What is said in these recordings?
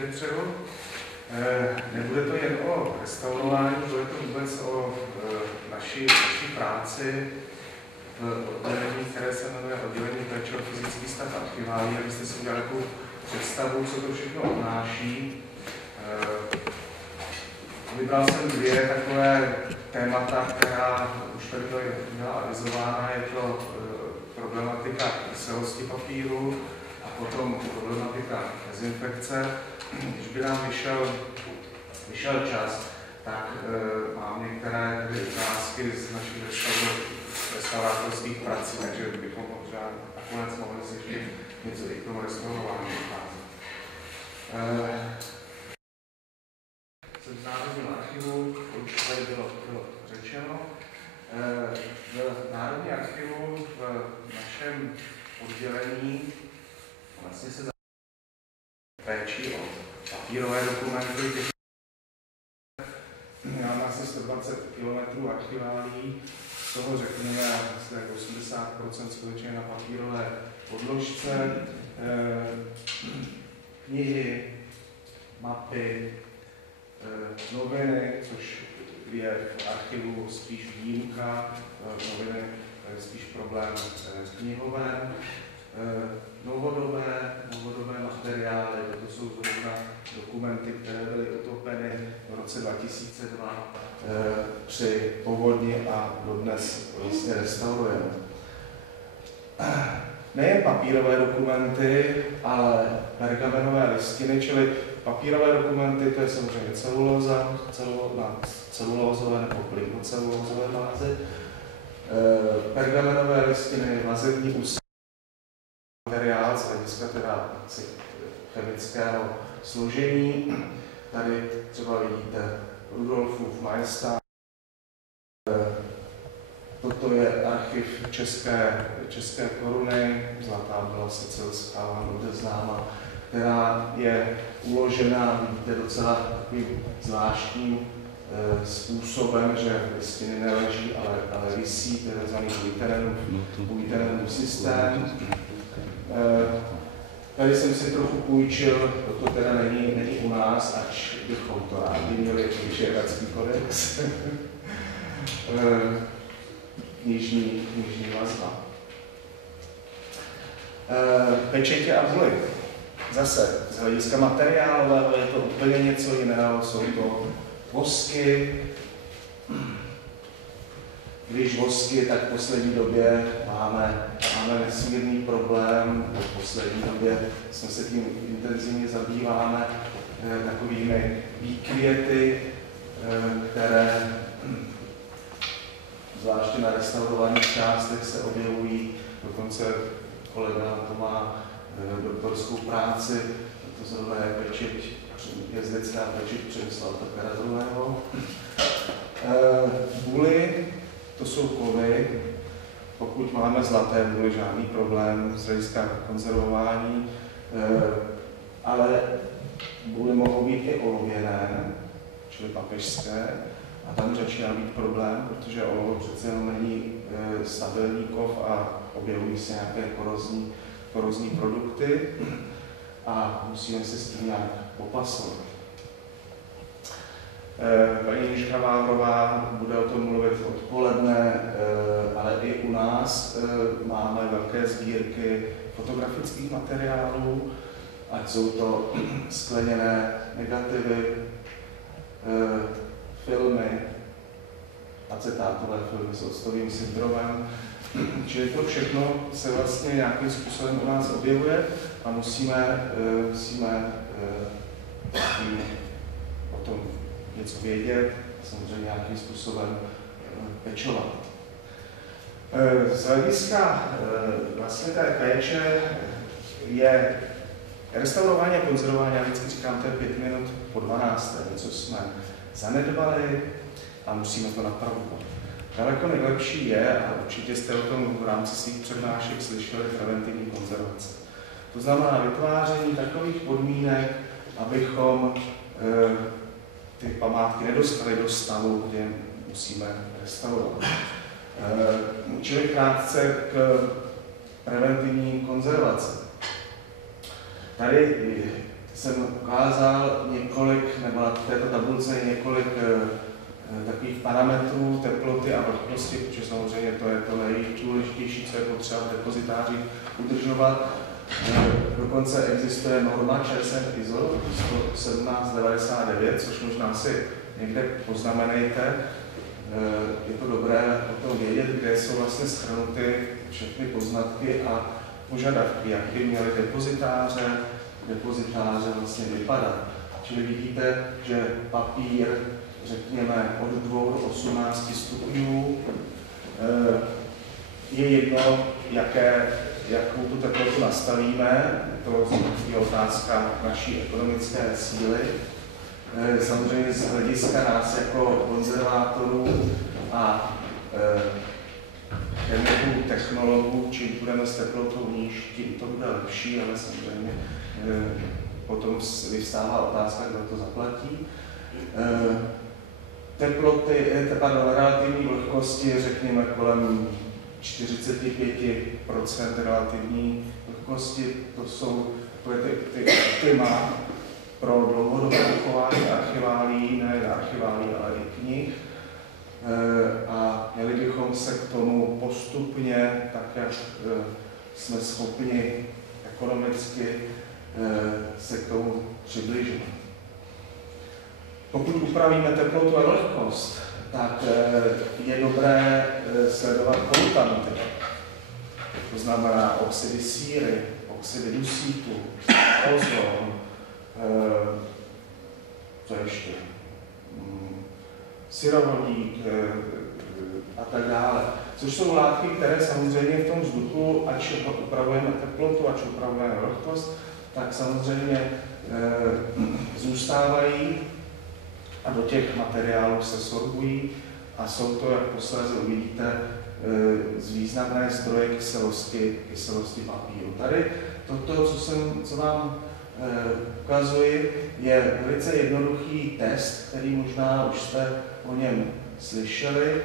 Jindřichu. Nebude to jen o restaurování, bude to vůbec o naší práci v oddělení, které se jmenuje oddělení péče o fyzický stav archiválí, abyste si udělali takovou představu, co to všechno obnáší. Vybral jsem dvě takové témata, která už tady byla avizována. Je to problematika kyselosti papíru a potom problematika dezinfekce. Když by nám vyšel čas, tak mám některé otázky z našich restaurátorských prací, takže bychom možná nakonec mohli si ještě něco i k tomu restaurování ukázat. Z Národního archivu, to už tady bylo řečeno. V Národním archivu v našem oddělení vlastně se péči o papírové dokumenty. Máme asi 120 km archiválí, z toho řekněme asi 80% skutečně na papírové podložce, knihy, mapy, noviny, což je v archivu spíš výjimka, noviny spíš problém knihoven, novodobé materiály, to jsou zrovna dokumenty, které byly utopeny v roce 2002 při povodni a dodnes vlastně restaurujeme. Nejen papírové dokumenty, ale pergamenové listiny, čili papírové dokumenty, to je samozřejmě celulóza, na celulózové nebo plynnocelulózové bázi, pergamenové listiny, lazerní ústrojí, materiál z hlediska teda chemického složení. Tady třeba vidíte Rudolfův majestát. Toto je archiv české koruny, zlatá byla sicilská, vám bude známa, která je uložena, vidíte, docela takovým zvláštním způsobem, že listiny neleží, ale visí, to je takzvaný Buitenenův systém. Tady jsem si trochu půjčil, to teda není u nás, ač bychom to rádi měli, Vyšehradský kodex. Knižní vazba. Pečetě a buly. Zase z hlediska materiálového je to úplně něco jiného, jsou to vosky. Když vosky, tak v poslední době máme nesmírný problém, v poslední době jsme se tím intenzivně zabýváme takovými výkvěty, které zvláště na restaurovaných částech se objevují, dokonce kolega to má doktorskou práci, to zrovna je pečeť, jezdecká pečeť Přemysla Otakara II. Buly, to jsou kovy, pokud máme zlaté buly, žádný problém z hlediska konzervování, ale buly mohou být i olověné, čili papežské, a tam začíná být problém, protože olovo přece jenom není stabilní kov a objevují se nějaké korozní produkty a musíme se s tím nějak popasovat. Paní Jižka Vávrová bude o tom mluvit odpoledne, ale i u nás máme velké sbírky fotografických materiálů, ať jsou to skleněné negativy, filmy, acetátové filmy s octovým syndromem. Čili to všechno se vlastně nějakým způsobem u nás objevuje a musíme o tom něco vědět a samozřejmě nějakým způsobem pečovat. Z hlediska vlastně té péče je restaurování a konzervování, já vždycky říkám, to je 5 minut po 12. Něco jsme zanedbali a musíme to napravovat. Daleko nejlepší je, a určitě jste o tom v rámci svých přednášek slyšeli, preventivní konzervace. To znamená vytváření takových podmínek, abychom ty památky nedostali do stavu, kde musíme restaurovat. Čili krátce k preventivní konzervaci. Tady jsem ukázal několik, nebo na této tabulce je několik takových parametrů teploty a vlhkosti, protože samozřejmě to je to nejdůležitější, co je potřeba v depozitáři udržovat. Dokonce existuje norma ČSM ISO 1799, což možná si někde poznamenejte. Je to dobré o tom vědět, kde jsou vlastně shrnuty všechny poznatky a požadavky, jak by měly depozitáře vlastně vypadat. Čili vidíte, že papír, řekněme, od 2 do 18 stupňů, je jedno, jakou tu teplotu nastavíme, to je otázka naší ekonomické síly. Samozřejmě z hlediska nás jako konzervátorů a chemiků, technologů, čím budeme s teplotou níž, tím to bude lepší, ale samozřejmě potom vystává otázka, kdo to zaplatí. Relativní vlhkosti, řekněme kolem 45% relativní vlhkosti, to jsou ty optima pro dlouhodobé uchování archiválií, ne archiválií, ale i knih. A měli bychom se k tomu postupně, tak jak jsme schopni ekonomicky se k tomu přibližovat. Pokud upravíme teplotu a vlhkost, tak je dobré sledovat polutanty. To znamená oxidy síry, oxidy dusíku, ozon, co ještě? Syrovodík a tak dále. Což jsou látky, které samozřejmě v tom vzduchu, ať upravujeme teplotu, ať upravujeme vlhkost, tak samozřejmě zůstávají a do těch materiálů se sorbují a jsou to, jak posléze uvidíte, významné zdroje kyselosti papíru. Tady toto, co vám ukazuji, je velice jednoduchý test, který možná už jste o něm slyšeli.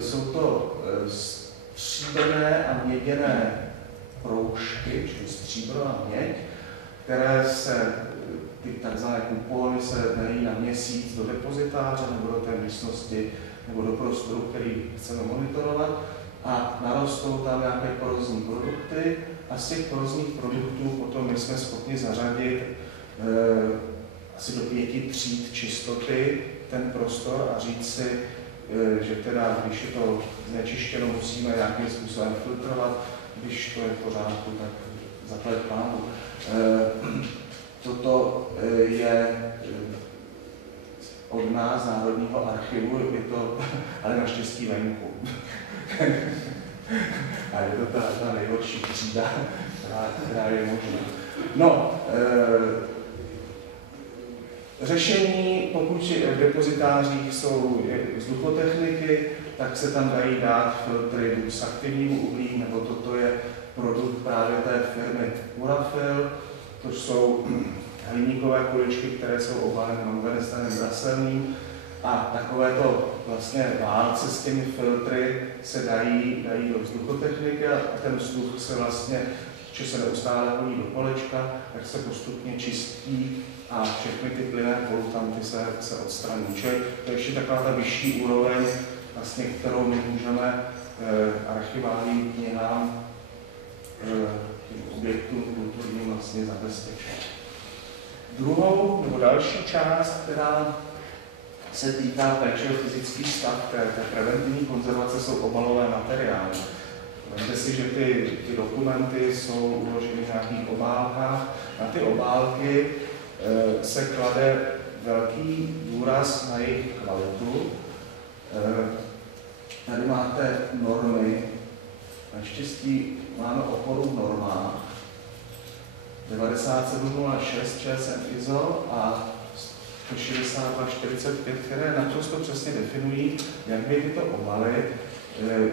Jsou to stříbrné a měděné proužky, čili stříbro a měď, které se, ty takzvané kupony, se dají na měsíc do depozitáře nebo do té místnosti nebo do prostoru, který chceme monitorovat, a narostou tam nějaké korozní produkty a z těch korozních produktů potom my jsme schopni zařadit asi do 5 tříd čistoty ten prostor a říct si, že teda, když je to znečištěno, musíme nějakým způsobem filtrovat, když to je v pořádku, tak zaplať pánu. Toto je od nás, Národního archivu, je to, ale naštěstí venku. A je to ta nejhorší třída, která je možná. No, řešení, pokud v depozitářích jsou vzduchotechniky, tak se tam dají dát filtry s aktivním uhlím, nebo toto je produkt právě té firmy Urafil. To jsou hliníkové kuličky, které jsou obaleny manganestanem draselným, a takovéto vlastně válce s těmi filtry se dají do vzduchotechniky a ten vzduch se vlastně, že se neustále hodí do kolečka, tak se postupně čistí a všechny ty plynné polutanty se odstraní. Čili to je ještě taková ta vyšší úroveň, vlastně, kterou my můžeme archiválním knihám, tím objektům kulturním vlastně zabezpečit. Druhou nebo další část, která se týká péče o fyzický stav, té preventivní konzervace, jsou obalové materiály. Vemte si, že ty dokumenty jsou uloženy v nějakých obálkách. Na ty obálky se klade velký důraz na jejich kvalitu. Tady máte normy. Naštěstí máme oporu v normách 9706 ČSM ISO a 6245, které naprosto přesně definují, jak by tyto obaly,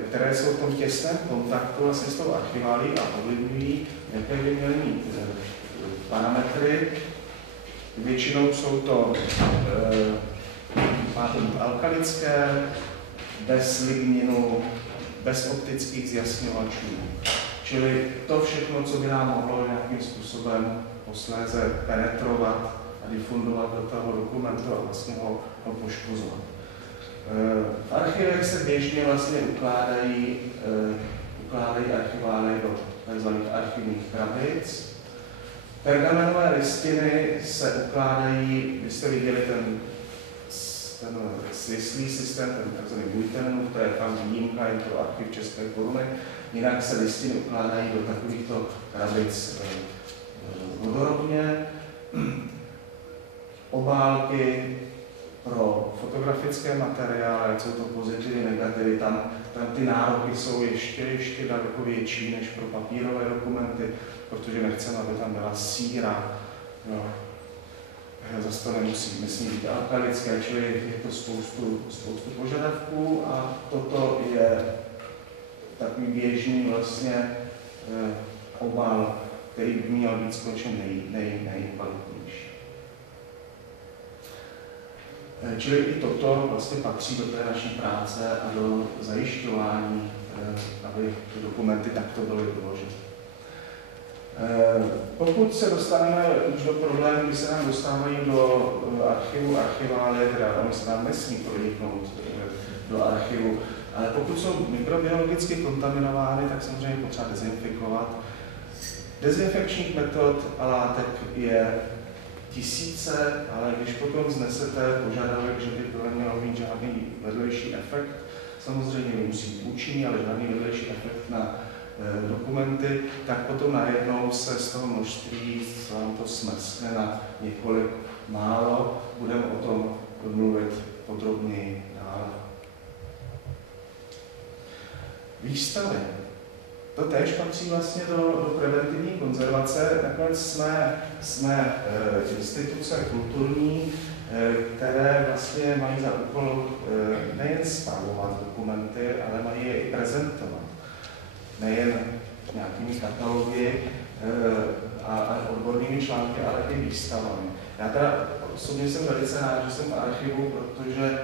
které jsou v tom těsném kontaktu vlastně s tou archiválí a ovlivňují, jaké by měly mít parametry. Většinou jsou to alkalické, bez ligninu, bez optických zjasňovačů. Čili to všechno, co by nám mohlo nějakým způsobem posléze penetrovat a difundovat do toho dokumentu a vlastně ho poškozovat. V archivech se běžně vlastně ukládají archivály do tzv. Archivních krabic. Pergamenové listiny se ukládají, vy jste viděli ten svislý systém, ten tzv. Buitenův, to je tam výjimka, je to archiv České koruny, jinak se listiny ukládají do takovýchto krabic vodorovně. Obálky pro fotografické materiály, jsou to pozitivy, negativy, tam ty nároky jsou ještě daleko větší než pro papírové dokumenty, protože nechceme, aby tam byla síra. No. Zase to nesmí být alkalické, čili je to spoustu požadavků a toto je takový běžný vlastně obal, který by měl být skutečně nejkvalitnější. Čili i toto vlastně patří do té naší práce a do zajišťování, aby ty dokumenty takto byly doloženy. Pokud se dostaneme už do problémů, kdy se nám dostávají do archivu archiválie, teda oni se nám nesmí proniknout do archivu, ale pokud jsou mikrobiologicky kontaminovány, tak samozřejmě potřeba dezinfikovat. Dezinfekčních metod a látek je tisíce, ale když potom znesete požadavek, že by to nemělo mít žádný vedlejší efekt, samozřejmě musí být účinný, ale žádný vedlejší efekt na dokumenty, tak potom najednou se z toho množství vám to smrskne na několik málo. Budeme o tom mluvit podrobněji dále. Výstavy. To též patří vlastně do preventivní konzervace. Nakonec jsme instituce kulturní, které vlastně mají za úkol nejen spravovat dokumenty, ale mají je i prezentovat. Nejen nějakými katalogy a odbornými články, ale i výstavami. Já teda osobně jsem velice rád, že jsem v archivu, protože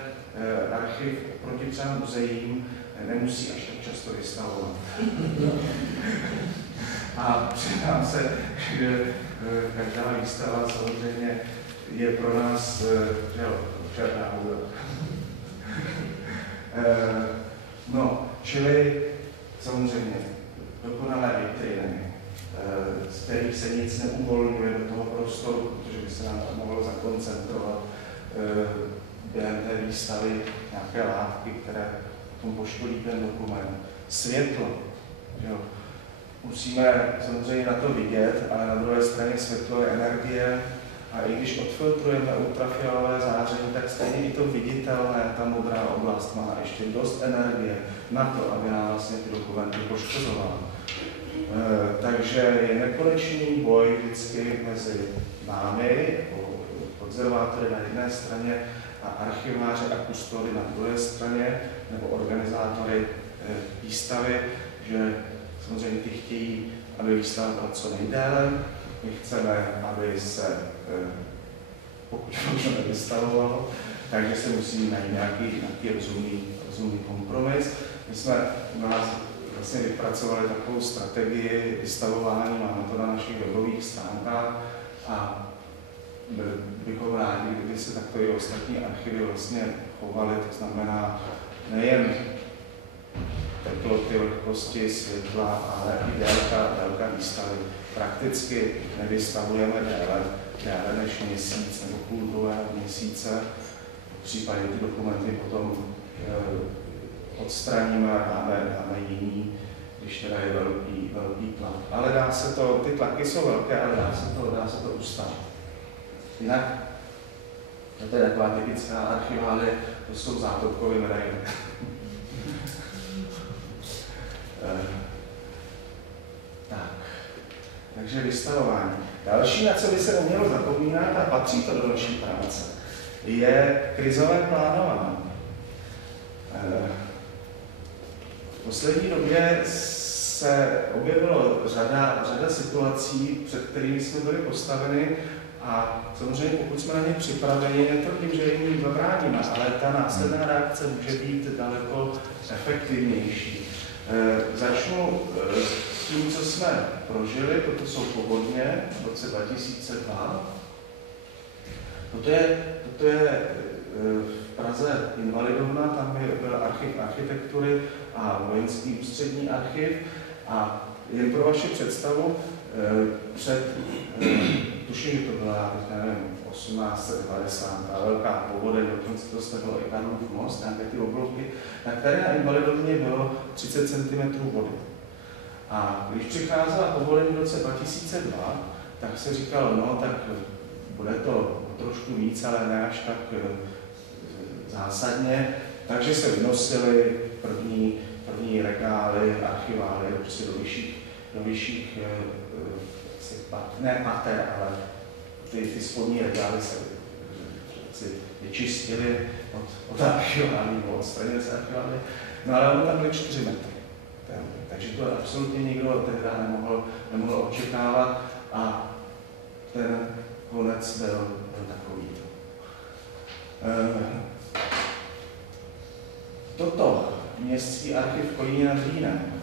archiv proti třeba muzeím nemusí až tak často vystavovat. A přiznám se, že každá výstava samozřejmě je pro nás černá hůra. No, čili samozřejmě dokonalé vitriny, z kterých se nic neuvolňuje do toho prostoru, protože by se nám to mohlo zakoncentrovat během té výstavy nějaké látky, které potom poškodí ten dokument. Světlo. Jo. Musíme samozřejmě na to vidět, ale na druhé straně světlo je energie a i když odfiltrujeme ultrafialové záření, tak stejně i to viditelné, ta modrá oblast má ještě dost energie na to, aby nám vlastně ty dokumenty poškozovala. Takže je nekonečný boj vždycky mezi námi, jako konzervátory na jedné straně a archiváře a kustory na druhé straně, nebo organizátory výstavy, že samozřejmě ty chtějí, aby výstava byla co nejdéle. My chceme, aby se pokud možno nevystavovalo, takže se musí najít nějaký rozumný kompromis. My jsme u nás vlastně vypracovali takovou strategii vystavování, máme to na našich webových stránkách a bychom rádi, kdyby se takto i ostatní archivy vlastně chovaly, to znamená nejen teploty, vlhkosti, světla, ale i délka výstavy. Prakticky nevystavujeme déle než měsíc nebo půl druhého měsíce. V případě ty dokumenty potom odstraníme a dáme jiný, když teda je velký tlak. Ale dá se to, ty tlaky jsou velké, ale dá se to ustát. Jinak, to je taková typická archiválie, to jsou zátopkové medaile. Takže vystavování. Další, na co by se nemělo zapomínat, a patří to do naší práce, je krizové plánování. V poslední době se objevilo řada situací, před kterými jsme byli postaveni a samozřejmě pokud jsme na ně připraveni, netvrdím, že jim zabráníme, ale ta následná reakce může být daleko efektivnější. Začnu s tím, co jsme prožili, toto jsou povodně v roce 2002. Toto je v Praze Invalidovna, tam byl archiv architektury a vojenský ústřední archiv. A jen pro vaši představu, tuším, že to byla, nevím, 1890, ta velká povodeň, dokonce to stavilo i Karlův most, nějaké ty oblouky, tak tady na Invalidovně bylo 30 cm vody. A když přicházela povodeň v roce 2002, tak se říkalo, no tak bude to trošku víc, ale ne až tak zásadně, takže se vynosily první regály, archivály, prostě do vyšších ne pater, ale ty spodní regály se vyčistily od archivály, odstranily se archivály, no ale ono tam byly 4 metry. Takže to absolutně nikdo tehdy nemohl očekávat a ten konec byl takový. Toto městský archiv Kolíně nad Rýnem,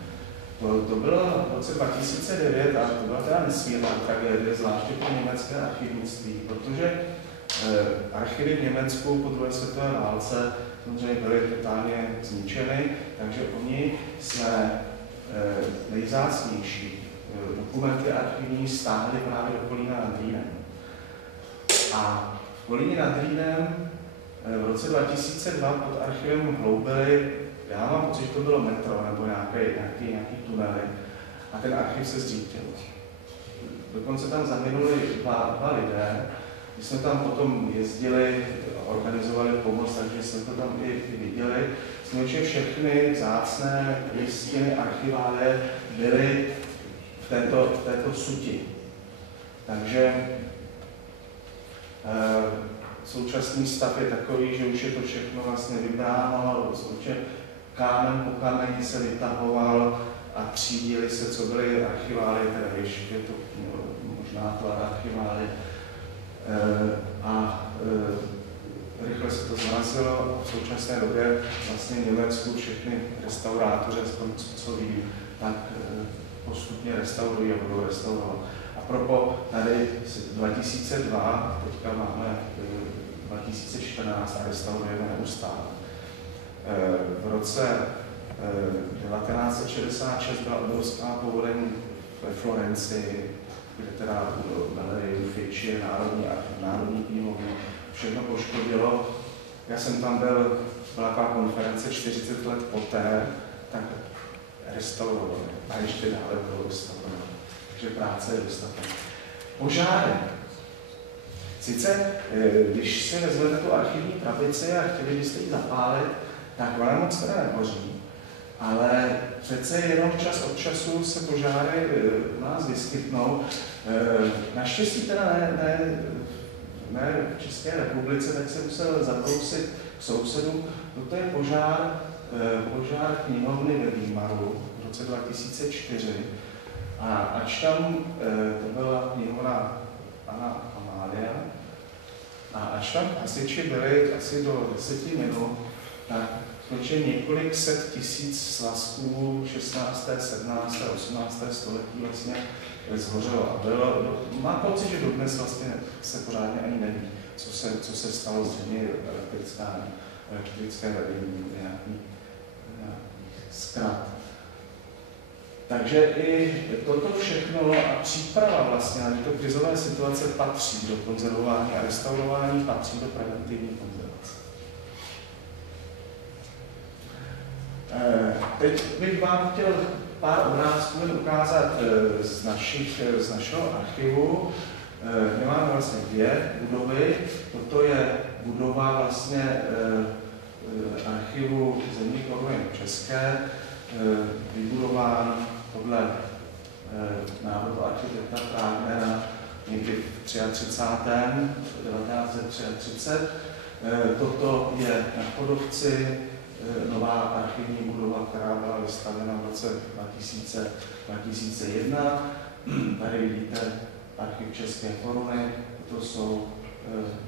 to bylo v roce 2009 a to byla teda nesmírná tragédie, zvláště pro německé archivnictví, protože archivy v Německu po druhé světové válce samozřejmě byly totálně zničeny, takže oni své nejvzácnější dokumenty archivní stáhli právě do Kolína nad Rýnem. A v Kolíně nad Rýnem v roce 2002 pod archivem hloubili, já mám pocit, že to bylo metro nebo nějaký tunely, a ten archiv se zřítil. Dokonce tam zahynuli dva lidé. My jsme tam potom jezdili, organizovali pomoc, takže jsme to tam i viděli. Jsme, že všechny vzácné listiny, archiválie byly v této suti. Takže současný stav je takový, že už je to všechno vlastně vybráno, kámen po kameni se vytahoval a třídili se, co byly archiválie, teda ještě to možná to archiválie. Rychle se to zmrazilo. V současné době vlastně v Německu všechny restaurátoři, co ví, tak postupně restaurují a budou restaurovat. A proto tady 2002, teďka máme 2014 a restaurujeme neustále. V roce 1966 byla obrovská povodeň ve Florencii, kde teda Galerii Uffizi, Národní knihovny, všechno poškodilo. Já jsem tam byla taková konference 40 let poté, tak restaurovali. A ještě dále bylo restaurovat. Takže práce je dostatečná. Požáry. Sice, když si vezmete tu archivní krabici a chtěli byste ji zapálit, tak ona moc teda nehoří. Ale přece jenom čas od času se požáry u nás vyskytnou. Naštěstí teda ne v České republice, tak se musel zabrousit k sousedům. Toto je požár knihovny ve Výmaru v roce 2004. A ač tam to byla knihovna Anna Amália, a ač tam hasiči byli asi do 10 minut, tak protože několik set tisíc svazků 16., 17., 18. století vlastně zhořelo. A mám pocit, že dodnes vlastně se pořádně ani neví, co se stalo, zřejmě elektrické vedení, nějaký zkrat. Takže i toto všechno a příprava vlastně na tyto krizové situace patří do konzervování a restaurování, patří do preventivní konzervace. Teď bych vám chtěl pár obrázků ukázat z našeho archivu. My máme vlastně 2 budovy. Toto je budova vlastně archivu zemních koruny české, vybudován podle návrhu architekta Pragnera někdy v 1933. Toto je na Chodovci nová archivní budova, která byla vystavěna v roce 2001. Tady vidíte archiv České koruny, to jsou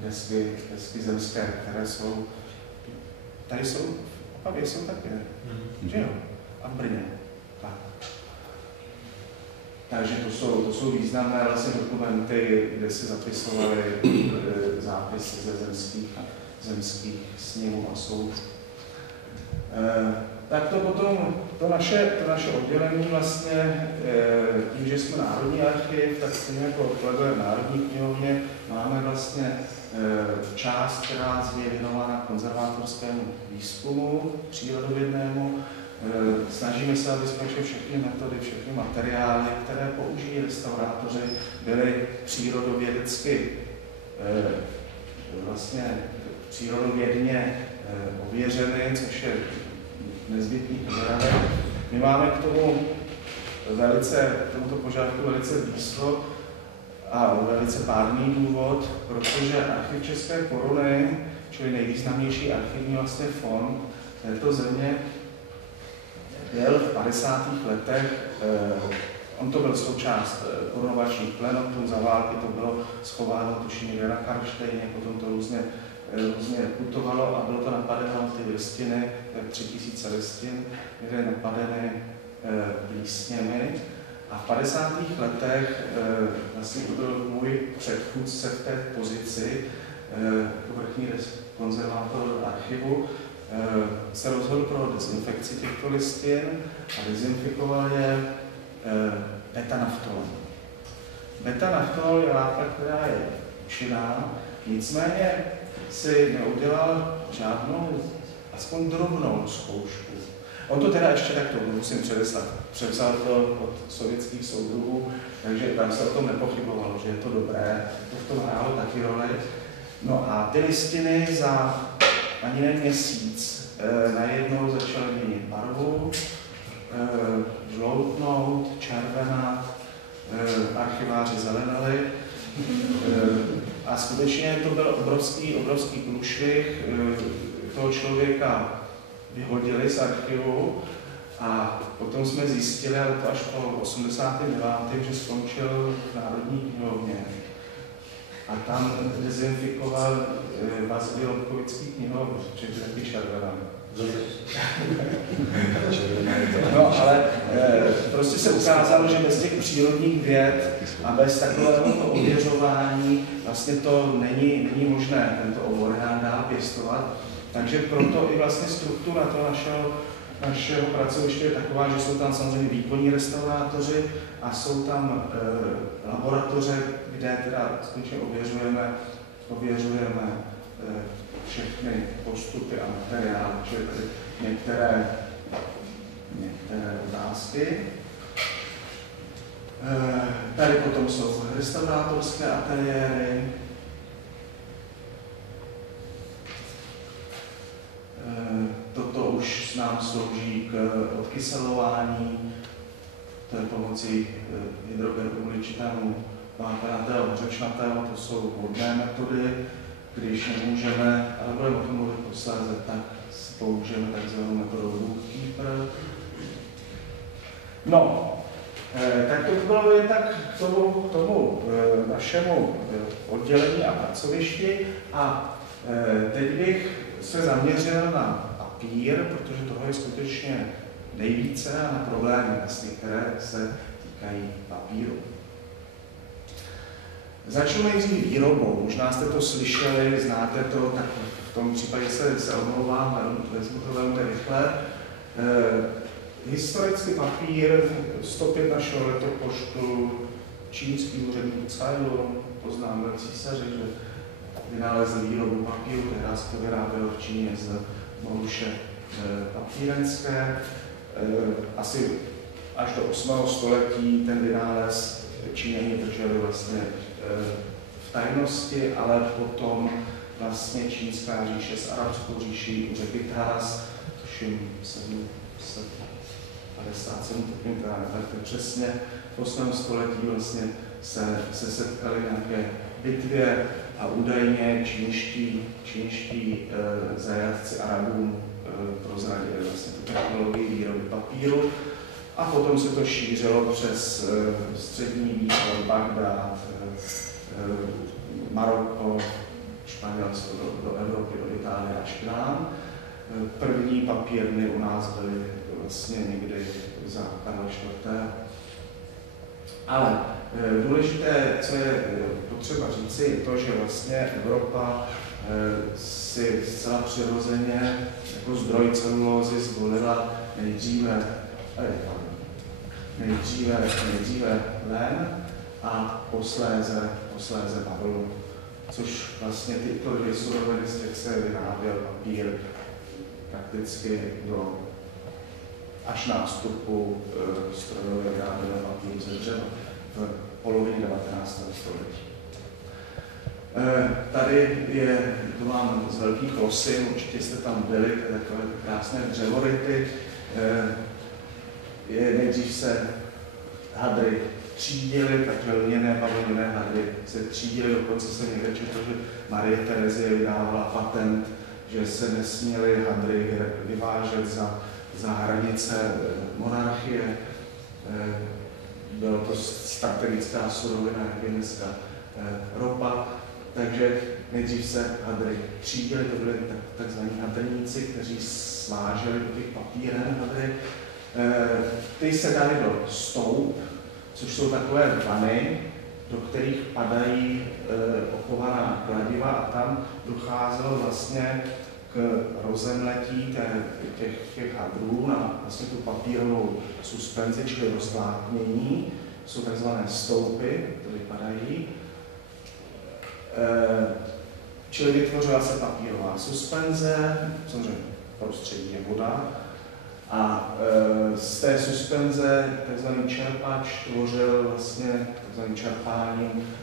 desky zemské, které jsou, tady jsou, Opavě jsou také, že jo? A v Brně. Tak. Takže to jsou významné vlastně dokumenty, kde se zapisovaly zápisy ze zemských sněmů a soudů. Tak to potom, to naše oddělení vlastně, tím, že jsme Národní archiv, tak stejně jako odkladové v Národní knihovně, máme vlastně část, která je věnována konzervátorskému výzkumu přírodovědnému. Snažíme se, aby všechny metody, všechny materiály, které použijí restaurátoři, byly přírodovědecky vlastně přírodovědně ověřeny, což je nezbytný požadavek. My máme k tomuto požadavku velice blízko a velice pádný důvod, protože Archiv České koruny, čili nejvýznamnější archivní vlastně fond této země, byl v 50. letech, on to byl součást korunovačních klenotů, za války to bylo schováno, tuším, někde na Karlštejně, potom to různě putovalo a bylo to napadeno ty listiny, 3000 listin, byly napadeny plísněmi. A v 50. letech vlastně to byl můj předchůdce v té pozici, jako vrchní konzervátor archivu, se rozhodl pro dezinfekci těchto listin a dezinfikoval je betanaftolen. Betanaftolen je látka, která je účinná, nicméně si neudělal žádnou, aspoň drobnou zkoušku. On to teda ještě takto, musím předeslat, přepsal to od sovětských soudruhů, takže tam se o tom nepochybovalo, že je to dobré, to v tom hrálo taky roli. No a ty listiny za ani ne měsíc najednou začaly měnit barvu, žloutnout, červenat, archiváři zelenali. A skutečně to byl obrovský průšvih, toho člověka vyhodili z archivu a potom jsme zjistili, ale to až po 89., že skončil v Národní knihovně. A tam dezinfikoval Vasilij Lobkovický knihovnu, že to je taky červená. No, ale prostě se ukázalo, že bez těch přírodních věd a bez takového ověřování vlastně to není možné tento obor dál pěstovat. Takže proto i vlastně struktura toho našeho pracoviště je taková, že jsou tam samozřejmě výkonní restaurátoři a jsou tam laboratoře, kde teda skutečně ověřujeme všechny postupy a materiály, čili některé otázky. Tady potom jsou restaurátorské ateliéry. Toto už nám slouží k odkyselování, to je pomocí hydrogenu vápenatého, hořečnatého, to jsou vodné metody. Když nemůžeme, ale budeme o tom mluvit posléze, tak použijeme takzvanou metodu Bookkeeper. No, tak to bylo jen tak k tomu našemu oddělení a pracovišti. A teď bych se zaměřil na papír, protože toho je skutečně nejvíce a na problémy, které se týkají papíru. Začnu nejdřív výrobou. Možná jste to slyšeli, znáte to, tak v tom případě se omlouvám, vezmu to velmi rychle. Historicky papír, 105 našeho letopočtu, čínský úředník Cailun, poznám císaře, že vynalezl výrobu papíru, která se to vyrábělo v Číně z moruše papírenské. Asi až do 8. století ten vynález Číňani drželi vlastně v tajnosti, ale potom vlastně Čínská říše s Arabskou říší u řeky Taras, tuším 757, tak přesně v 8. století vlastně se setkali nějaké bitvě a údajně čínští zajatci Arabům prozradili vlastně tu technologii výroby papíru. A potom se to šířilo přes střední východ, Bagdád, Maroko, Španělsko do Evropy, do Itálie až k nám. První papírny u nás byly vlastně někdy za Karla IV. Ale důležité, co je potřeba říci, je to, že vlastně Evropa si zcela přirozeně jako zdroj celulózy zvolila nejdříve len a posléze bavlnu. Což vlastně tyto dvě suroviny, z těch se vyráběl papír prakticky až nástupu strojově vyráběného papíru ze dřeva v polovině 19. století. Tady to mám z velkých losin, určitě jste tam byli, takové krásné dřevority. Nejdřív se hadry třídily, takže lněné bavlněné hadry se třídily, dokonce se někde četl, že Marie Terezie vydávala patent, že se nesměly hadry vyvážet za hranice monarchie. Bylo to strategická surovina, jak je dneska ropa. Takže nejdřív se hadry třídily, to byly takzvaní hadrníci, kteří sváželi do těch papíren hadry. Ty se daly do stoup, což jsou takové vany, do kterých padají okovaná kladiva a tam docházelo vlastně k rozemletí těch hadrů na vlastně tu papírovou suspenzi, čili rozvláknění. Jsou takzvané stoupy, to vypadají. Čili vytvořila se papírová suspenze, samozřejmě prostředí je voda, a z té suspenze takzvaný čerpač tvořil vlastně takzvaným čerpáním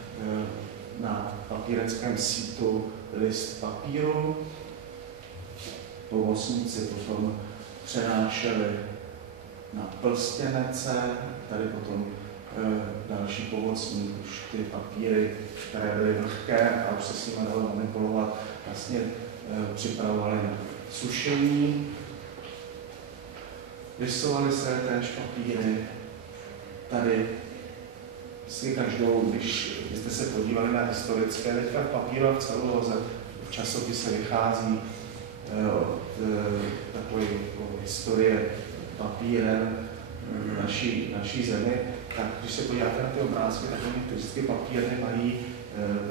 na papíreckém sítu list papíru. Pomocníci potom přenášeli na plstěnece, tady potom další pomocník už ty papíry, které byly vlhké a už se s nimi dalo manipulovat, vlastně připravovali na sušení. Lisovaly se též papíry. Tady si každou, když jste se podívali na historické, teďka v papíru a v celulóze, v časopise vychází takové historie papírem naší zemi, tak když se podíváte na ty obrázky, tak oni vždycky papírny mají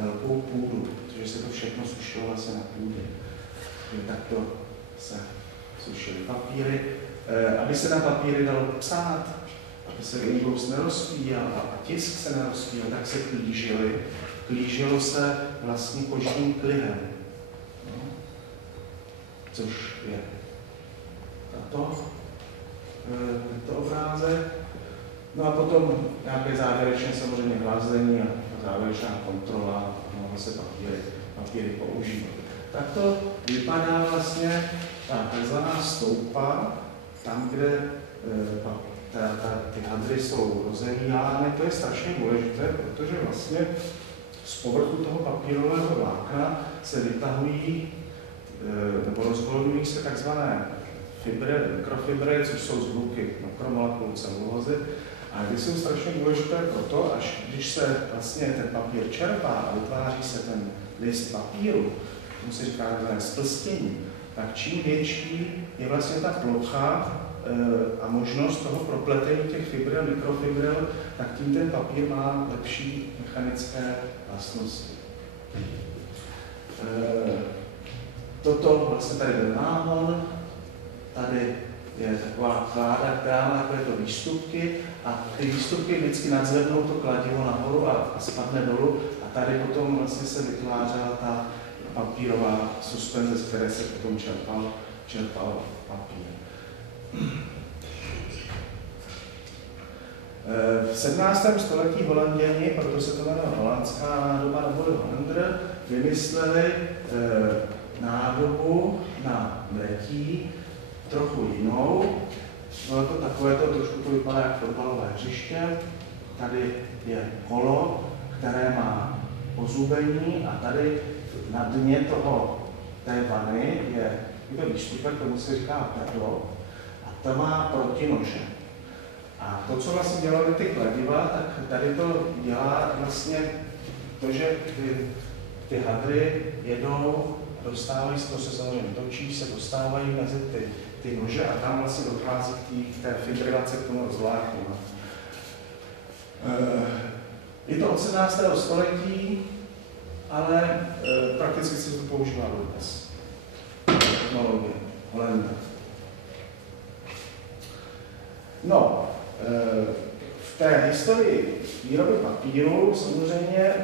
velkou půdu, protože se to všechno sušilo vlastně na půdě. Takto se sušily papíry. Aby se na papíry dalo psát, aby se ingus nerozvíjel a tisk se nerozvíjel, tak se klížily. Klížilo se vlastně kožním klihem. No. Což je tento obrázek. No a potom nějaké závěrečné samozřejmě hlazení a závěrečná kontrola, mohlo se papíry používat. Tak to vypadá vlastně ta takzvaná stoupa, tam, kde ty hadry jsou rozevírány. To je strašně důležité, protože vlastně z povrchu toho papírového vlákna se vytahují nebo rozvolují se takzvané mikrofibry, což jsou zvuky makromolekul celulózy. A ty jsou strašně důležité proto, až když se vlastně ten papír čerpá a vytváří se ten list papíru, tomu se říká takzvané splstění, tak čím větší je vlastně ta plocha a možnost toho propletení těch fibril, mikrofibril, tak tím ten papír má lepší mechanické vlastnosti. Toto vlastně tady byl náhon, tady je taková kláda, která má takovéto výstupky a ty výstupky vždycky nadzvednou to kladivo nahoru a spadne dolů a tady potom vlastně se vytvářela ta papírová suspenze, z které se potom čerpal papír. V 17. století Holanděni, proto se to jmenuje holandská nádoba neboli Hollander, vymysleli nádobu na mletí trochu jinou. Bylo to takovéto, trošku to vypadá jak fotbalové hřiště. Tady je kolo, které má pozubení a tady na dně té vany je výstupek, tomu se říká perlo, a to má protinože. A to, co vlastně dělali ty kladiva, tak tady to dělá vlastně to, že ty hadry jedou, dostávají se, to se samozřejmě točí, se dostávají mezi ty nože a tam vlastně dochází k té fibrilaci, k tomu rozvláknu. Je to od 17. století, ale prakticky se to používá dodnes. Technologie, Holenda. No, v té historii výroby papíru samozřejmě,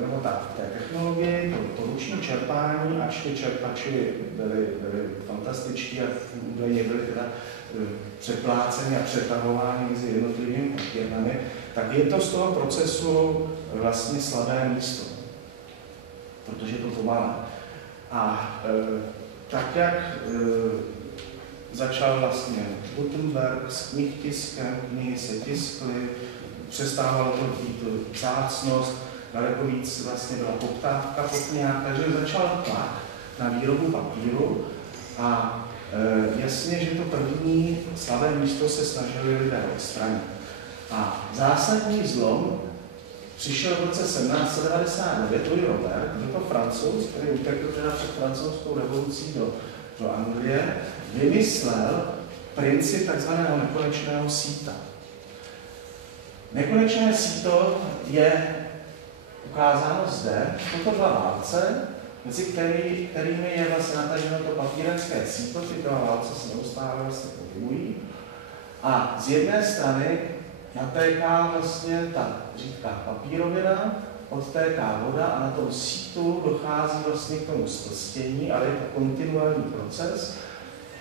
nebo tak, v té technologii, to ruční čerpání, ač ty čerpači byly fantastičtí a údajně byly teda přepláceny a přetahovány mezi jednotlivými papírnami, tak je to z toho procesu vlastně slabé místo, protože to pomalé. A tak, jak začal vlastně Gutenberg s knihtiskem, knihy se tiskly, přestávalo to být vzácnost, daleko víc vlastně byla poptávka po knihách, takže začal tlak na výrobu papíru a jasně, že to první slabé místo se snažili lidé odstranit. A zásadní zlom přišel v roce 1799, Louis Robert, byl to Francouz, který utekl teda před francouzskou revolucí do Anglie, vymyslel princip takzvaného nekonečného síta. Nekonečné síto je ukázáno zde, toto dva válce, mezi kterými je vlastně nataženo to papírenské síto, ty dva válce se neustále vlastně pohybují. A z jedné strany natéká vlastně ta řídká papírovina, odtéká voda a na tom sítu dochází vlastně k tomu splstění, ale je to kontinuální proces.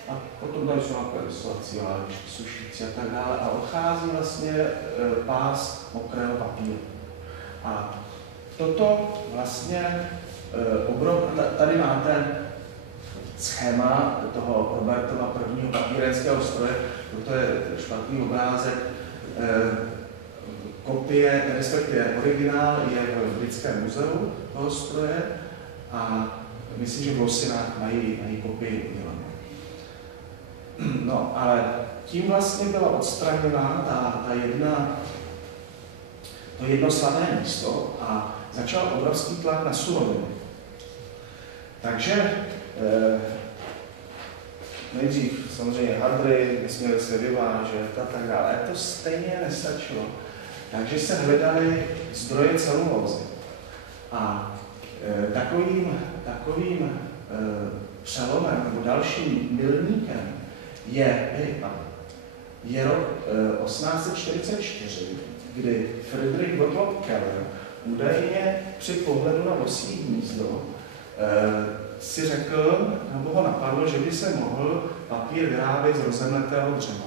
A potom tady jsou nějaké destilací, lávičky, sušící a tak dále. A odchází vlastně pás mokrého papíru. A toto vlastně tady máte schéma toho Robertova prvního papírenského stroje, to je špatný obrázek, kopie, respektive originál je v Britském muzeu toho stroje a myslím, že v Losinách mají kopii udělanou. No, ale tím vlastně byla odstraněna to jedno slabé místo a začal obrovský tlak na suroviny. Takže nejdřív samozřejmě hadry, nesměly se vyvážet a tak dále, ale to stejně nestačilo. Takže se hledaly zdroje celulózy. A takovým přelomem nebo dalším milníkem je rok 1844, kdy Friedrich Gottlob Keller údajně při pohledu na vosí hnízdo si řekl, nebo ho napadlo, že by se mohl papír vyrábět z rozemletého dřeva.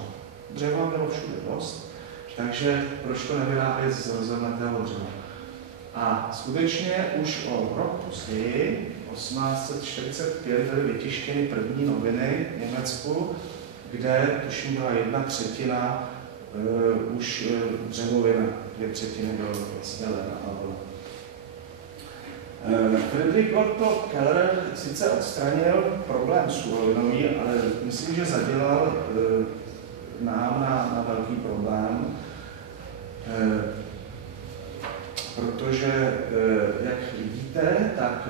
Dřeva bylo všude dost, takže proč to nevyrábět z rozemletého dřeva? A skutečně už o rok později, 1845, byly vytištěny první noviny v Německu, kde tuším byla 1/3 už dřevovina, 2/3 bylo vlastně lena. Friedrich Gottlob Keller sice odstranil problém surovinový, ale myslím, že zadělal nám na velký problém, protože, jak vidíte, tak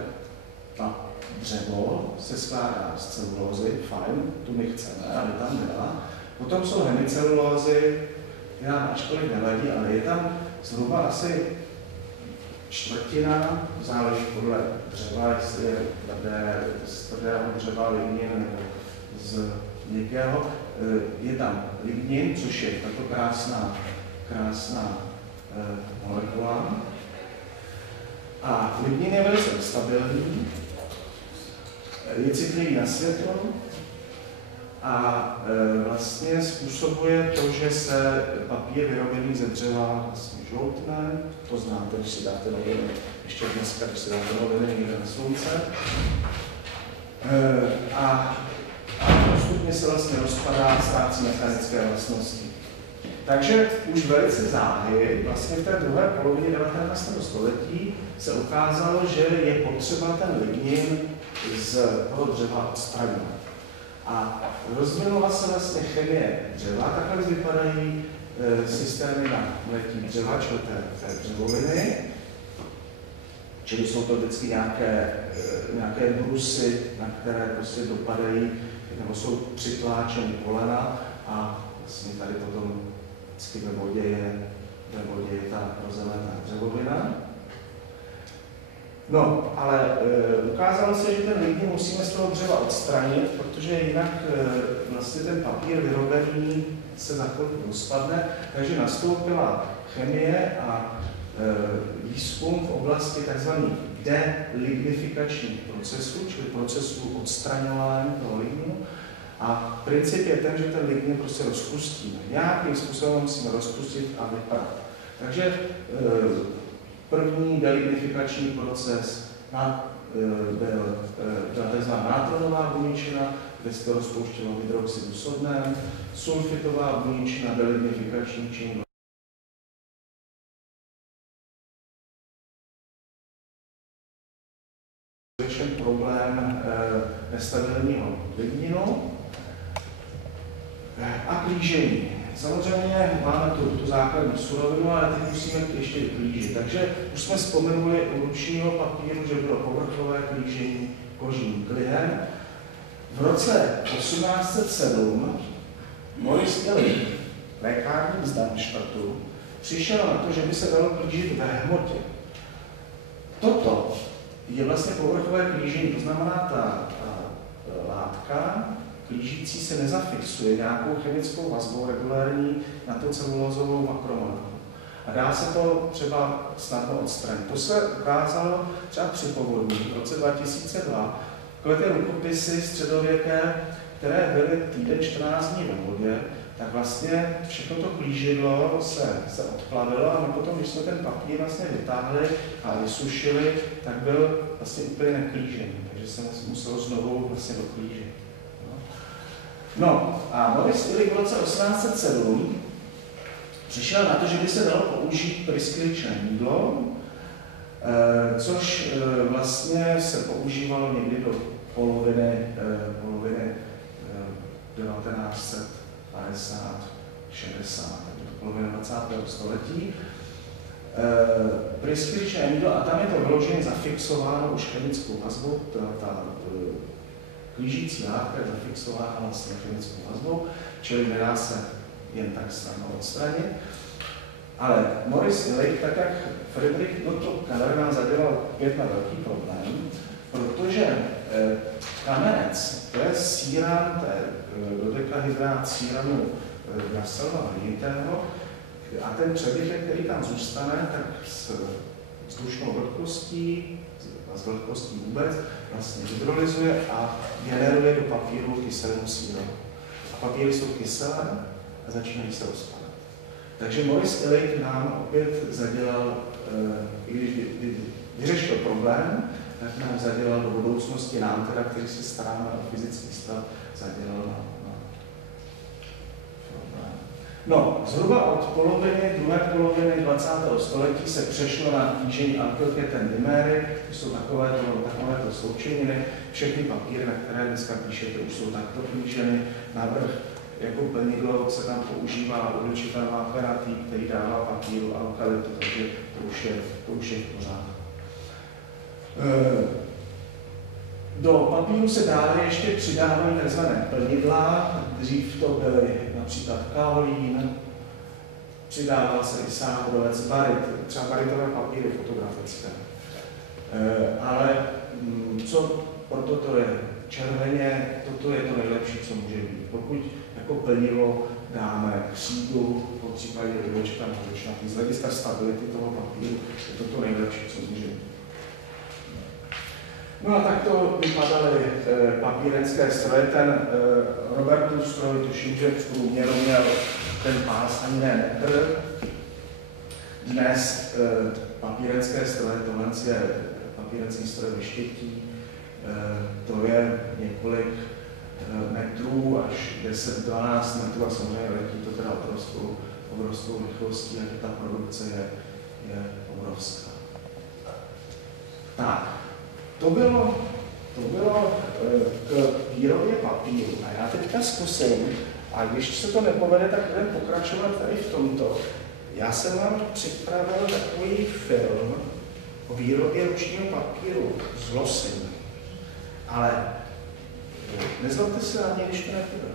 ta dřevo se skládá z celulózy, fajn, tu my chceme, aby tam byla. Potom jsou hemicelulózy, ty nám ačkoliv nevadí, ale je tam zhruba asi 1/4, záleží podle dřeva, jestli je z tvrdého dřeva, lignin nebo z měkkého. Je tam lignin, což je tato krásná molekula. A lignin je velice stabilní, je citlivý na světlo a vlastně způsobuje to, že se papír vyrobený ze dřeva vlastně žloutne. To znáte, když si dáte noviny, ještě dneska, když si dáte noviny někde na slunce. A postupně se vlastně rozpadá, ztrácí mechanické vlastnosti. Takže už velice záhy, vlastně v té druhé polovině 19. století, se ukázalo, že je potřeba ten lignin z toho dřeva odstranit. A rozvinula se vlastně chemie dřeva, takhle vypadají systémy na mletí dřeva, čili té dřevoviny. Čili jsou to vždycky nějaké brusy, na které prostě dopadají, nebo jsou přitláčeny polena a vlastně tady potom vždycky ve vodě je nebo dieta rozelená dřevovina. No, ale ukázalo se, že ten lignin musíme z toho dřeva odstranit, protože jinak vlastně ten papír vyrobený se za chvilku rozpadne, takže nastoupila chemie a výzkum v oblasti tzv. Delignifikačních procesů, čili procesů odstraňování toho ligninu. A princip je ten, že ten lignin prostě rozpustíme. Nějakým způsobem musíme rozpustit a vypadat. Takže první delignifikační proces byla tzv. Nátronová buničina, kde se to rozpouštělo v hydroxidu sodném, sulfitová buničina, delignifikační čin problém nestabilního ligninu a klížení. Samozřejmě máme tu základní surovinu, ale teď musíme ještě klížit. Takže už jsme vzpomenuli u ručního papíru, že bylo povrchové klížení kožním klihem. V roce 1807 Maurice Elie, lékárník z Darmstadtu, přišel na to, že by se dalo klížit ve hmotě. Toto je vlastně povrchové klížení, to znamená ta látka klížící se nezafixuje nějakou chemickou vazbou regulární na tu celulózovou makromolekulu. A dá se to třeba snadno odstranit. To se ukázalo třeba při povodní v roce 2002. Takové ty rukopisy středověké, které byly týden 14 dní ve vodě, tak vlastně všechno to klížidlo se odplavilo a my potom, když jsme ten papír vlastně vytáhli a vysušili, tak byl vlastně úplně neklížený, takže se muselo znovu vlastně doklížit. No a Maurice Elie v roce 1807 přišel na to, že by se dalo použít pryskyričné mýdlo, což vlastně se používalo někdy do poloviny 1950, 60, do poloviny 20. století. Pryskyričné mýdlo, a tam je to vyloženě zafixováno už chemickou vazbou, ta klížící látka je zafixována vlastně chemickou vazbou, čili nedá se jen tak snadno odstranit. Ale Maurice Elie, tak jak Friedrich Gottlob Keller, nám zadělal opět na velký problém, protože kamenec, to je síran, to je dodekahydrát síranu graselova hlinitého, a ten přebytek, který tam zůstane, tak s vzdušnou vlhkostí a s vlhkostí vůbec vlastně hydrolyzuje a generuje do papíru kyselinu síranu. A papíry jsou kyselé a začínají se rozpadat. Takže Maurice Elie nám opět zadělal, i když vyřešil problém, tak nám zadělal do budoucnosti, nám teda, který se staráme o fyzický stav, zadělal na problém. No, zhruba od druhé poloviny 20. století se přešlo na klížení alkylketendiméry, to jsou takovéto sloučeniny. Všechny papíry, na které dneska píšete, už jsou takto klíženy. Navrch jako plnidlo se tam používá uhličitan vápenatý, který dává papíru alkalitu, takže to už je v pořádku. Do papíru se dále ještě přidávají tzv. Plnidla. Dřív to byly například kaolín, přidával se i sáhodovec, barit, třeba baritové papíry fotografické. Ale co proto to je červeně, toto je to nejlepší, co může být. Pokud jako plnivo dáme křídu, po případě uhličitan hlučnatý, z hlediska stability toho papíru je toto nejlepší, co může být. No a takto vypadaly papírenské stroje. Ten Robertův stroj, tuším, že v průměru měl ten pás ani ne metr. Dnes papírenské stroje, tohle je papírenský stroj ve Štětí, to je několik metrů až 10-12 metrů a samozřejmě letí to teda obrovskou rychlostí, takže ta produkce je obrovská. Tak. To bylo k výrobě papíru. A já teďka zkusím, a když se to nepovede, tak budeme pokračovat tady v tomto. Já jsem vám připravil takový film o výrobě ručního papíru z losiny. Ale nezlobte se na mě, když to nepůjde.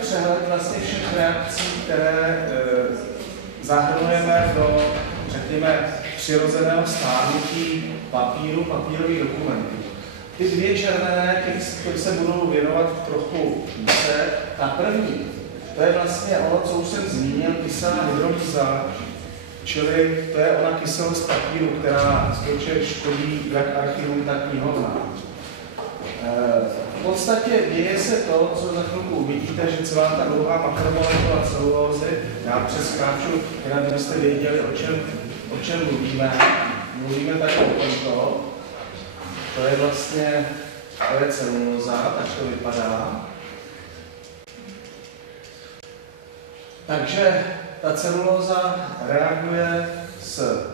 přehled vlastně všech reakcí, které zahrnujeme do, řekněme, přirozeného stárnutí papíru, papírových dokumentů. Ty dvě červené, těch se budou věnovat trochu více. Ta první, to je vlastně ono, co už jsem zmínil, kyselá hydrolýza, čili to je ona kyselost papíru, která skutečně škodí jak archivům, tak knihovnám. V podstatě děje se to, co za chvilku uvidíte, že celá ta dlouhá makromolekula celulózy, já přeskáču, jenom abyste věděli, o čem mluvíme. Mluvíme tady o tomto. To je vlastně, to je celulóza, tak to vypadá. Takže ta celulóza reaguje s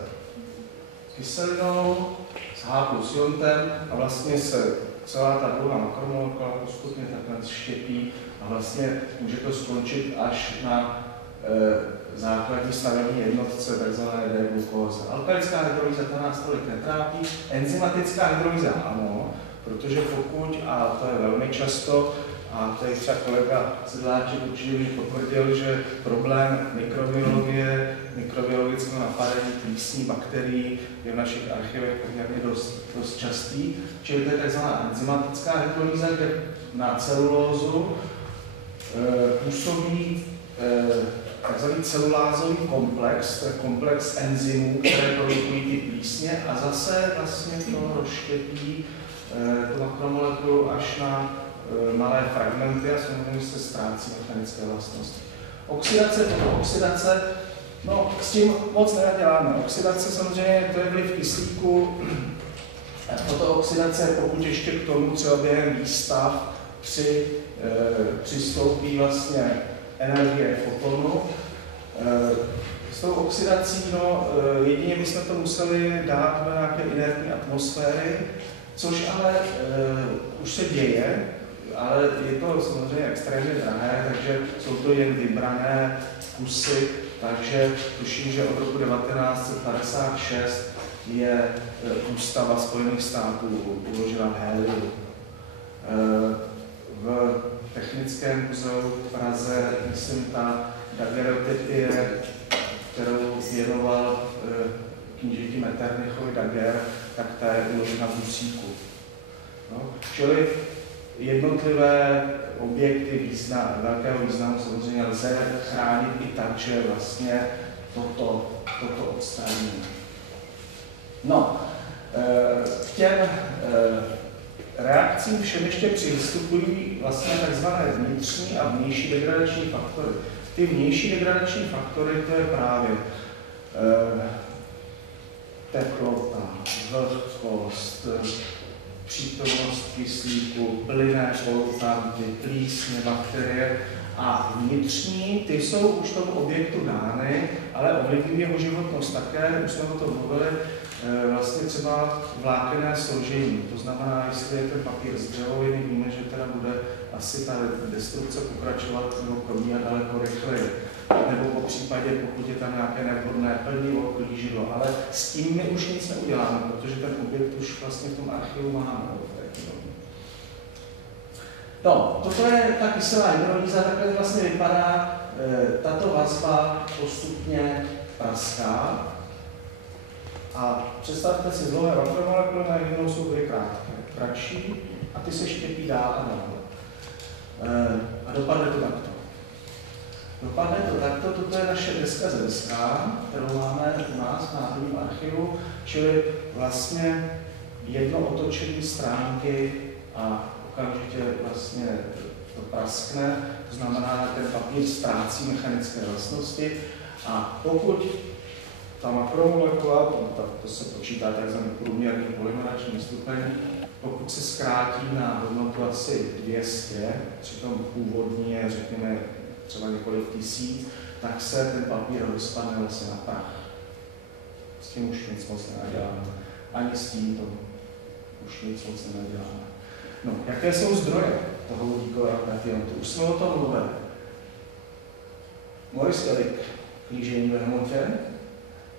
kyselinou, s H plus iontem a vlastně se celá ta druhá makromolekula postupně takhle štěpí a vlastně může to skončit až na základní stavební jednotce, takzvané D-glukóza. Alkalická hydrolýza ta nás tolik netrápí, enzymatická hydrolýza ano, protože pokud, a to je velmi často, a tady třeba kolega Sedláček určitě mi potvrdil, že problém mikrobiologického napadení plísní bakterií je v našich archivech poměrně dost častý. Čili to je takzvaná enzymatická hydrolýza, kde na celulózu působí takzvaný celulázový komplex, to je komplex enzymů, které produkují ty plísně a zase vlastně to rozštěpí tu makromolekulu až na malé fragmenty a samozřejmě se ztrácí mechanické vlastnosti. Oxidace, fotooxidace, no s tím moc neděláme. Oxidace samozřejmě to je vliv kyslíku. Fotooxidace, pokud ještě k tomu třeba během výstav přistoupí vlastně energie fotonu. S tou oxidací, no, jedině bychom to museli dát do nějaké inertní atmosféry, což ale už se děje, ale je to samozřejmě extrémně drahé, takže jsou to jen vybrané kusy, takže tuším, že od roku 1956 je ústava Spojených států uložena v héliu. V Technickém muzeu v Praze, myslím, ta daguerreotypie, kterou věnoval knížeti Metternichovi Daguerre, tak ta je uložena v Musíku. No, čili jednotlivé objekty velkého významu samozřejmě lze chránit i tak, že vlastně toto odstraní. No, k těm reakcím všem ještě přistupují vlastně takzvané vnitřní a vnější degradační faktory. Ty vnější degradační faktory to je právě teplota, vlhkost, přítomnost kyslíku, plynné polutanty, plísně, bakterie a vnitřní, ty jsou už tomu objektu dány, ale ovlivňují jeho životnost také, už jsme o tom mluvili, vlastně třeba vlákenné složení. To znamená, jestli je ten papír z dřevoviny, víme, že teda bude asi ta destrukce pokračovat nebo probíhat daleko rychleji. Nebo po případě, pokud je tam nějaké nevhodné plnivo, klížidlo. Ale s tím my už nic neuděláme, protože ten objekt už vlastně v tom archivu máme. No, toto je ta kyselá hydrolýza, takhle vlastně vypadá, tato vazba postupně praská. A představte si, dlouhé makromolekuly najednou jsou byly kratší a ty se štěpí dál a dál. A dopadne to takto. Toto je naše deska ZSK, kterou máme u nás v Národním archivu, čili vlastně jedno otočení stránky a okamžitě vlastně to praskne, to znamená, že ten papír ztrácí mechanické vlastnosti a pokud ta makromolekula, to se počítá takzvaný průměrný polymerační stupeň, pokud se zkrátí na hodnotu asi 200, přitom původní je, řekněme, třeba několik tisíc, tak se ten papír rozpadne vlastně na prach. S tím už nic moc nenaděláme. Ani s tím to už nic moc nenaděláme. No, jaké jsou zdroje toho vodíkového kationtu? Už jsme o tom mluvili. Maurice Elik, klížení ve hmotě,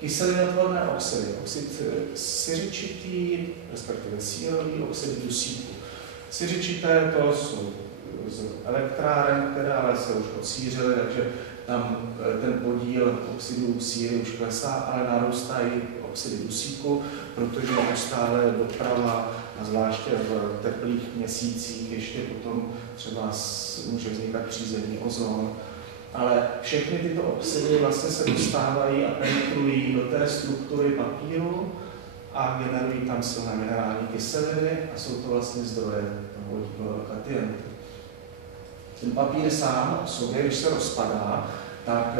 kyselinotvorné oxidy, oxid siřičitý, respektive sírový, oxid dusíku. Siřičité to jsou z elektráren, které ale se už odsířily, takže tam ten podíl oxidů síry už klesá, ale narůstají oxidy dusíku, protože neustále doprava, a zvláště v teplých měsících, ještě potom třeba může vznikat přízemní ozon. Ale všechny tyto oxidy vlastně se dostávají a penetrují do té struktury papíru a generují tam silné minerální kyseliny a jsou to vlastně zdroje toho vodíkového katientu. Ten papír sám o sobě, když se rozpadá, tak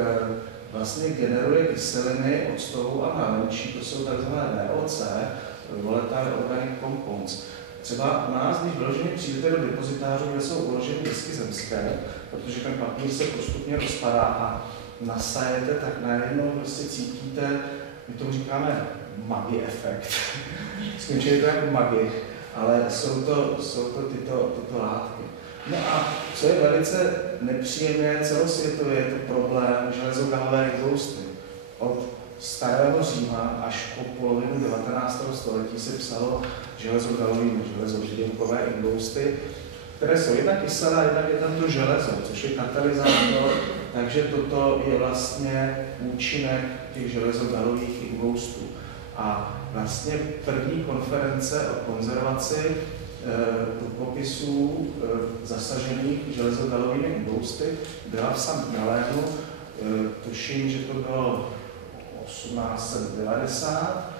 vlastně generuje kyseliny octovou a mravenčí, to jsou takzvané VOC, volatile organic compounds. Třeba u nás, když vyloženě přijdete do depozitářů, kde jsou uloženy desky zemské, protože ten papír se postupně rozpadá a nasajete, tak najednou prostě cítíte, my tomu říkáme magi efekt. Skončili to jako magi, ale jsou to tyto látky. No a co je velice nepříjemné celosvětově, je to problém železogalové ingousty. Od starého Říma až po polovinu 19. století se psalo železožidinkové ingousty, které jsou jednak kyselé, jednak je tam to železo, což je katalyzátor, takže toto je vlastně účinek těch železogalových ingoustů. A vlastně první konference o konzervaci rukopisů zasažených železogalovými ingousty byla v St. Galénu, tuším, že to bylo 1890,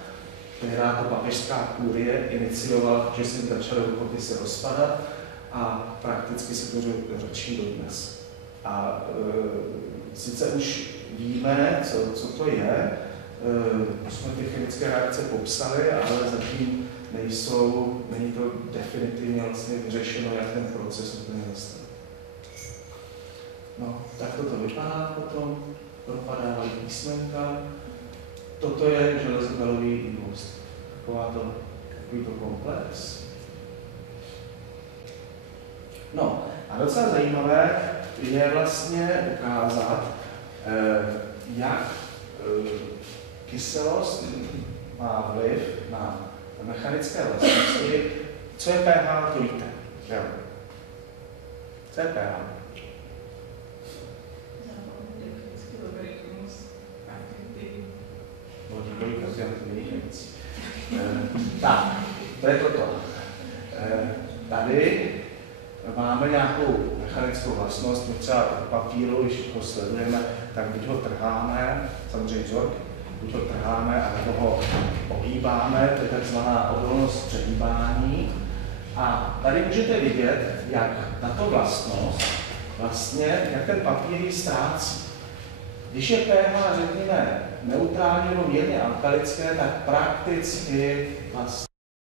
která to papežská kurie iniciovala, že se začaly rukopisy rozpadat a prakticky se to řečí dodnes. A sice už víme, co to je, jsme ty chemické reakce popsali, ale zatím není to definitivně vlastně vyřešeno, jak ten proces úplně nastane. No, tak toto vypadá potom, propadávají písmenka. Toto je železogalový ingoust. Takovýto komplex. No, a docela zajímavé je vlastně ukázat, jak kyselost má vliv na mechanické vlastnosti. Co je pH, to víte. Jo. Co je pH? Vodíkový katienty není chemický. Tak, to je toto. Tady máme nějakou mechanickou vlastnost, my třeba papíru, když ho sledujeme, tak buď ho trháme, samozřejmě vzorky, buď ho trháme, anebo ho ohýbáme, to je takzvaná odolnost přehýbání. A tady můžete vidět, jak tato vlastnost, vlastně, jak ten papír ji ztrácí. Když je pH, řekněme, neutrální nebo mírně alkalické, tak prakticky vlastně